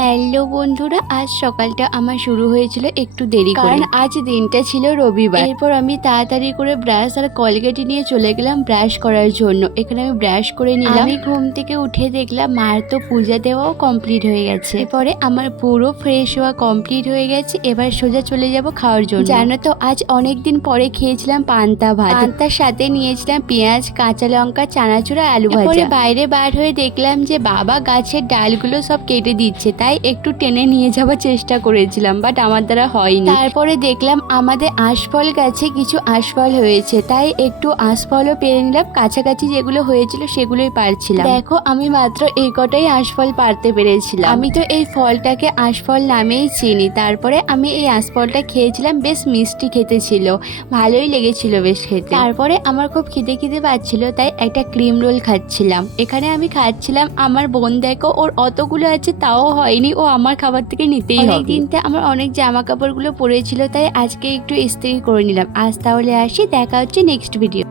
Hello বন্ধুরা, আজ সকালটা আমার শুরু হয়েছিল একটু দেরি করে, কারণ আজ দিনটা ছিল রবিবার। এরপর আমি তাড়াতাড়ি করে ব্রাশ আর কলগেট নিয়ে চলে গেলাম ব্রাশ করার জন্য। এখানে আমি ব্রাশ করে নিলাম। আমি ঘুম থেকে উঠে দেখলাম মার তো পূজা দেওয়াও কমপ্লিট হয়ে গেছে। এরপরে আমার পুরো ফ্রেশ হওয়া কমপ্লিট হয়ে গেছে। এবার সোজা চলে যাব খাওয়ার জন্য। জানো তো আজ অনেকদিন পরে খেয়েছিলাম পান্তা ভাত। পান্তার সাথে নিয়েছিলাম পেঁয়াজ, কাঁচা লঙ্কা, চানাচুর আর আলু ভাজা। বাইরে বার হয়ে দেখলাম যে বাবা গাছের ডালগুলো সব কেটে দিচ্ছে, তাই একটু টেনে নিয়ে যাওয়ার চেষ্টা করেছিলাম, বাট আমার দ্বারা হয়নি। তারপরে দেখলাম আমাদের আশফল গাছে কিছু আশফল হয়েছে, তাই একটু আশফলও পেরে নিলাম। কাছাকাছি যেগুলো হয়েছিল সেগুলোই পারছিলাম। দেখো আমি মাত্র এই কটাই আশফল পারতে পেরেছিলাম। আমি তো এই ফলটাকে আশফল নামেই চিনি। তারপরে আমি এই আশফলটা খেয়েছিলাম, বেশ মিষ্টি খেতে ছিল, ভালোই লেগেছিল বেশ খেতে। তারপরে আমার খুব খিদে খিদে পাচ্ছিল, তাই একটা ক্রিম রোল খাচ্ছিলাম। এখানে আমি খাচ্ছিলাম, আমার বোন দেখো ওর অতগুলো আছে তাও হয়নি, ও আমার খাবার থেকে নিতেই হবে। দিনটা আমার অনেক জামা কাপড়গুলো পরেছিল, তাই আজকে একটু ইস্ত্রি করে নিলাম। আজ তাহলে আসি, দেখা হচ্ছে নেক্সট ভিডিও।